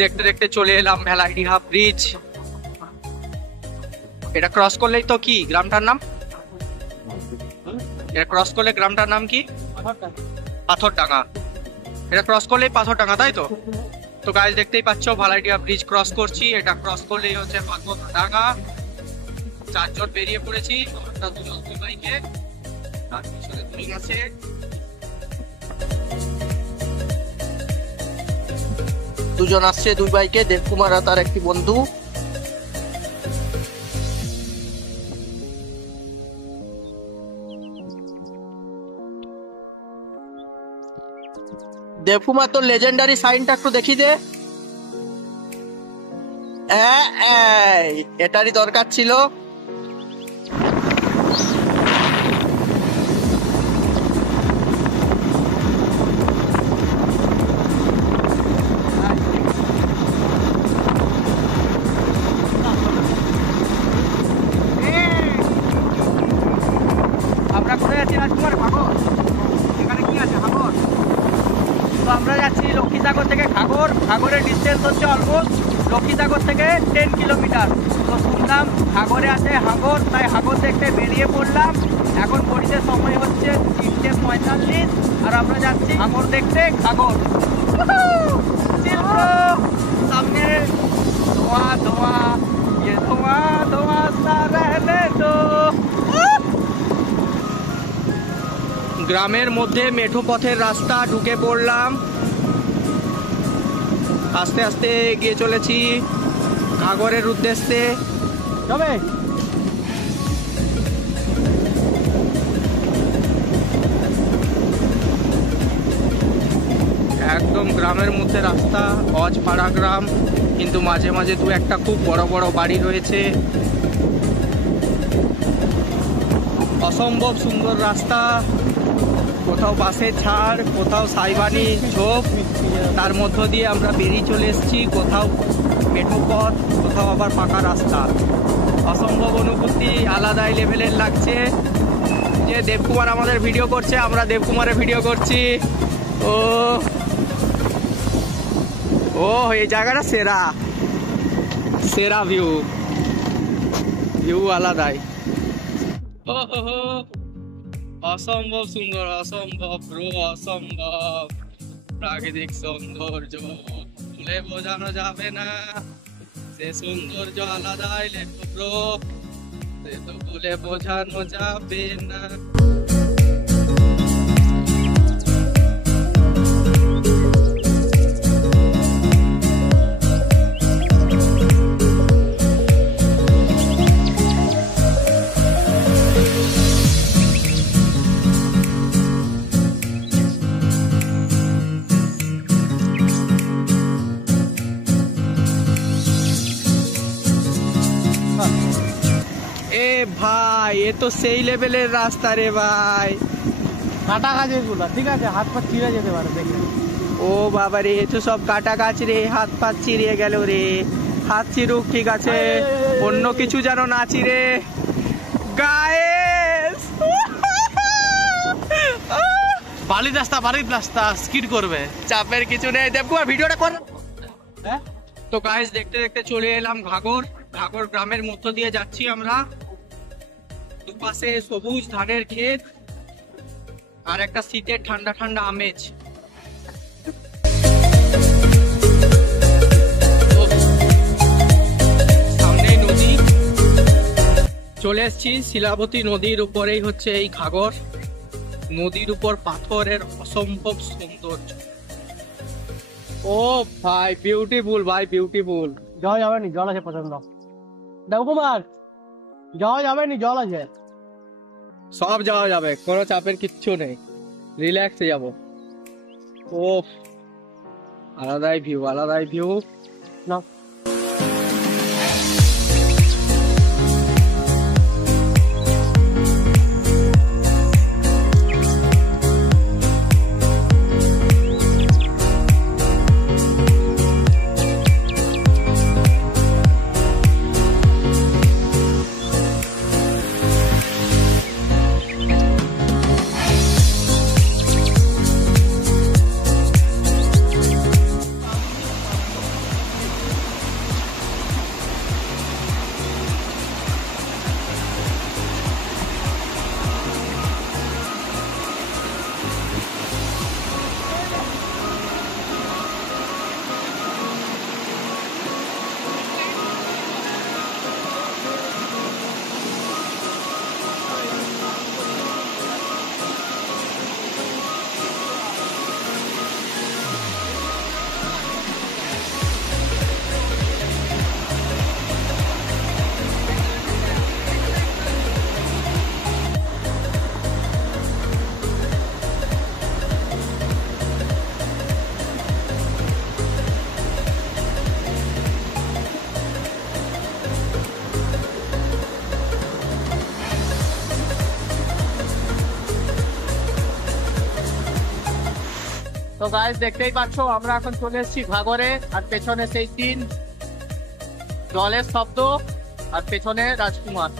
দেখতে দেখতে চলে এলাম ভেলাইডিহা ব্রিজ। এটা ক্রস করলেই তো কি গ্রামটার নাম, এটা ক্রস করলে গ্রামটার নাম কি? পাথরডাঙ্গা। এটা ক্রস করলেই পাথরডাঙ্গা, তাই তো? তো গাইস দেখতেই পাচ্ছ ভেলাইডিহা ব্রিজ ক্রস করছি। এটা ক্রস করলেই হচ্ছে পাথরডাঙ্গা। 4 জন বেরিয়ে পড়েছি, দুজন বাইকে, তার পিছনে দুজন আছে। দুজন আসছে 2 বাইকে, দেবকুমার আর তার একটি বন্ধু। দেবকুমার তো লেজেন্ডারি সাইনটা একটু দেখি দে। এটারই দরকার ছিল। আমরা কোথায় যাচ্ছি রাজকুমার? ঘাগর। এখানে কি আছে? ঘাগর। তো আমরা যাচ্ছি লক্ষ্মীসাগর থেকে ঘাগর। ঘাগরের ডিস্টেন্স হচ্ছে অলমোস্ট লক্ষ্মীসাগর থেকে 10 কিলোমিটার। তো শুনলাম ঘাগরে আছে হাঙর, তাই হাঙর দেখতে বেরিয়ে পড়লাম। এখন ঘড়িতে সময় হচ্ছে 3:45 আর আমরা যাচ্ছি হাঙর দেখতে ঘাগর। সামনে ধোঁয়া ধোঁয়া, ये ধোঁয়া ধোঁয়া সা রহনে দো। গ্রামের মধ্যে মেঠো পথের রাস্তা ঢুকে পড়লাম। আস্তে আস্তে এগিয়ে চলেছি ঘাগরের উদ্দেশ্যে। তবে একদম গ্রামের মধ্যে রাস্তা, অজপাড়া গ্রাম, কিন্তু মাঝে মাঝে 2-1টা খুব বড় বড় বাড়ি রয়েছে। অসম্ভব সুন্দর রাস্তা, কোথাও বাসের ছাড়, কোথাও সাইবানি ঝোপ, তার মধ্য দিয়ে আমরা বেরিয়ে চলে এসেছি। কোথাও মেঠো পথ, কোথাও আবার পাকা রাস্তা। অসম্ভব অনুভূতি, আলাদাই লেভেলের লাগছে। যে দেবকুমার আমাদের ভিডিও করছে, আমরা দেবকুমারের ভিডিও করছি। ও ও এই জায়গাটা সেরা সেরা ভিউ, ভিউ আলাদাই। ও অসম্ভব সুন্দর, অসম্ভব অসম্ভব প্রাকৃতিক সৌন্দর্য বলে বোঝানো যাবে না। সে সৌন্দর্য আলাদাই ব্রো, সে তো বলে বোঝানো যাবে না। ভাই এ তো সেই লেভেলের রাস্তা রে ভাই, কাটা গাছ এগুলো, ঠিক আছে, হাত পা চিড়ে যেতে পারে দেখে। ও বাবা রে, এ তো সব কাটা গাছ রে, হাত পা চিড়ে গেল রে। হাত চিরুক ঠিক আছে, অন্য কিছু যেন না চিড়ে। গায়েস বালির রাস্তা স্কিড করবে, চাপের কিছু নেই। দেবকুমার ভিডিওটা কর। তো গাইস দেখতে দেখতে চলে এলাম ঘাগর। ঘাগর গ্রামের মধ্য দিয়ে যাচ্ছি আমরা। দুপাশে সবুজ ধানের ক্ষেত আর একটা শীতের ঠান্ডা ঠান্ডা আমেজ। সামনেই নদী, চলে এসছি শিলাবতী নদীর উপরেই হচ্ছে এই ঘাগর। নদীর উপর পাথরের অসম্ভব সৌন্দর্য। ও ভাই বিউটিফুল, ভাই বিউটিফুল। যাওয়া যাবে নি, জল আছে পছন্দ। দেবকুমার যাওয়া যাবে নি, জল আছে। সব যাওয়া যাবে, কোনো চাপের কিচ্ছু নেই, রিল্যাক্সে যাবো। ও আলাদাই ভিউ, আলাদাই ভিউ না। তো গাইস দেখতেই পাচ্ছ আমরা এখন চলে এসেছি ঘাগরে, আর পেছনে সেই তিন জলের শব্দ, আর পেছনে রাজকুমার।